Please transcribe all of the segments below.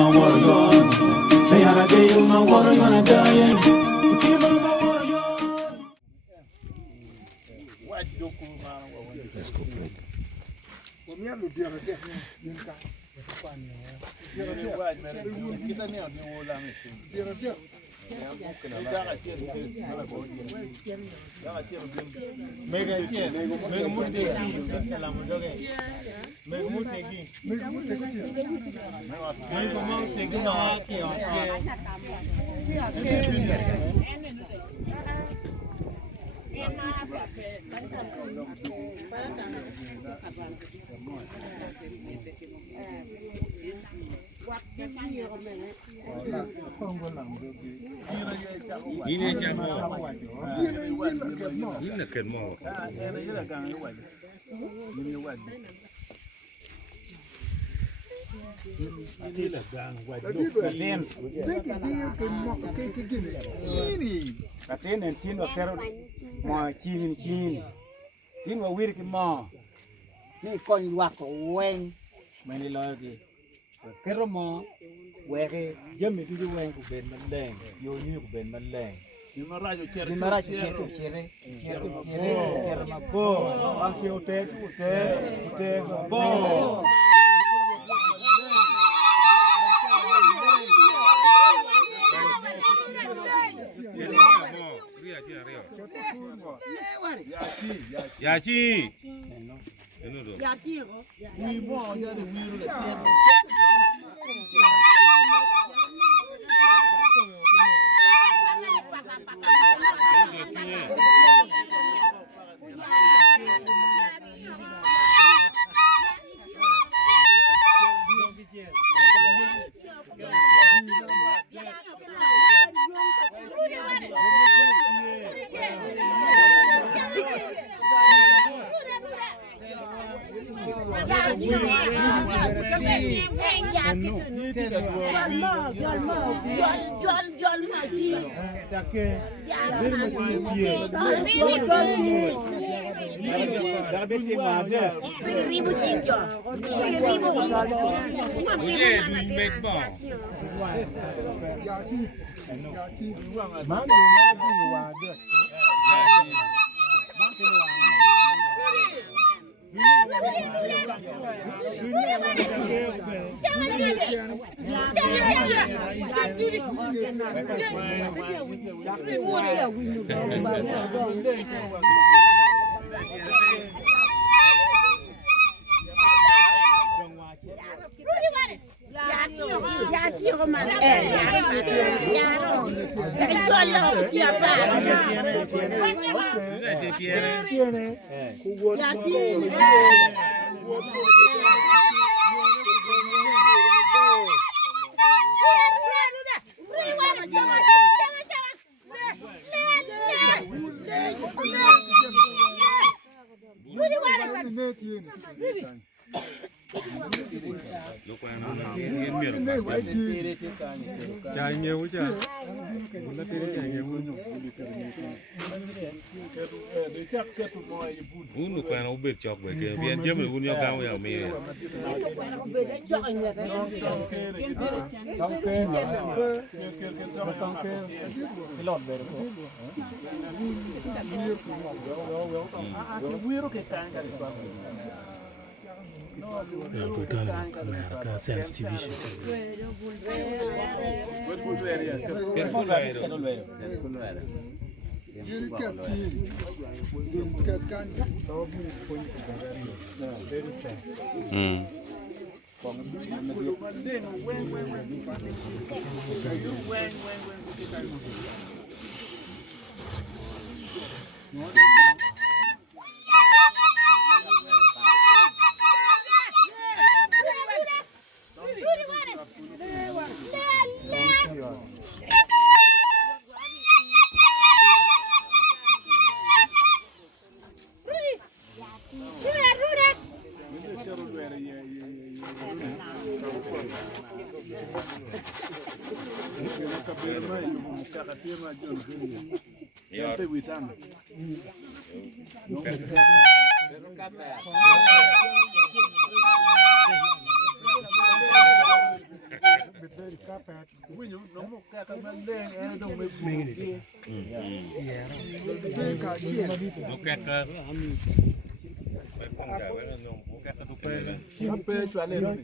my warrior. They are a day on my warrior and dying. Keep on my warrior. Let's go break. Katin en tin wa kero mo chin tin wa wir ki mo ni kon wa ko wen mani lo ki kero mo we ke jemi tu wen ku ben man leng yo ni ku ben man leng ni mara chere ma bo an ki o te bo Yachi. Unu kwa na ubet chok be ke bien jeme unu yo gawo ya mi America Sense TV show. nó kẹt cơ phải phong giải với nó kẹt cái tụi lên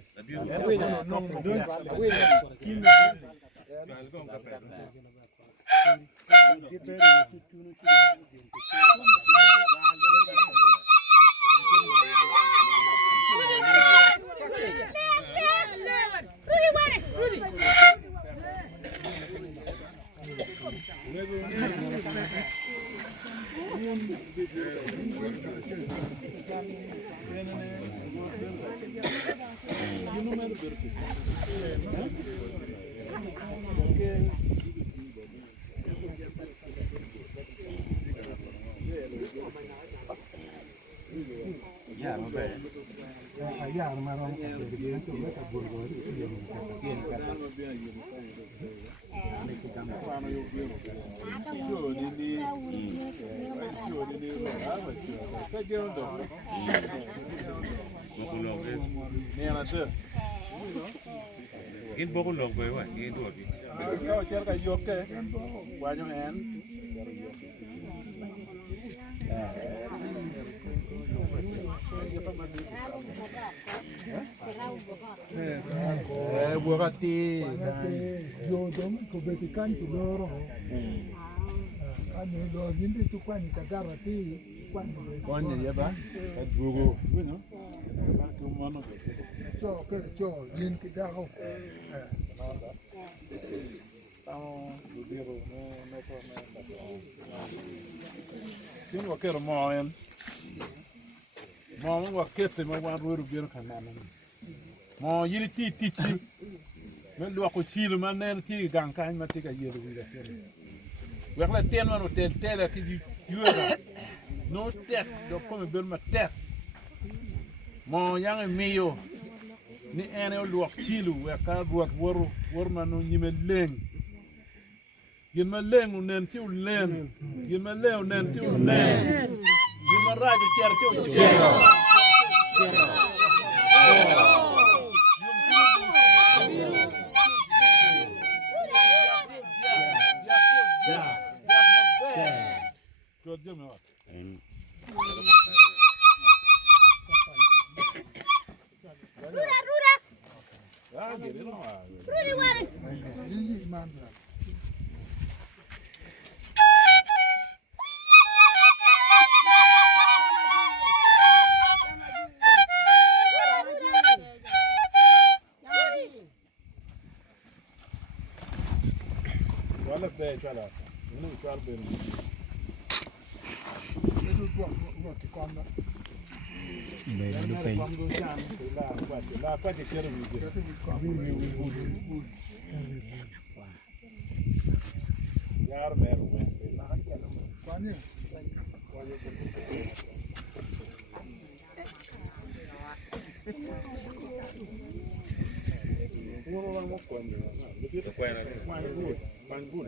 in bố con lồng về vậy in tuột đi Kau cakap kat you okey. Banyak kan. Buah hati. Jodoh kebetikan tu lorong. Kan lo gini tu kan kita rati kan. Kau ni ya bah. Guru, bueno. Kau mana? So yin kita kau. Sino wakero mo en. Mo wakete mo wan ruuru biero kanana. Mo yiri ti tichi. Men lo ko chilo man nen ti gang kan ma ti ga yero wi ga tere. Wek la ten man hotel tele ki yuera. No tet do come ber ma tet. Mo yang miyo ni ene lo chilo we ka ruot wor man no nyime leng. Yin ma leng nen ti len. Yin ma leng nen ti len. Yin ma rajo cher ti cher. Yin man. Wala be chala. Ni chal be. Itu buat di kamera. La pa de kero wi. Itu di kamera. Yar mer. Kwani? Uno lang mo kwenda. quay lại Pan good.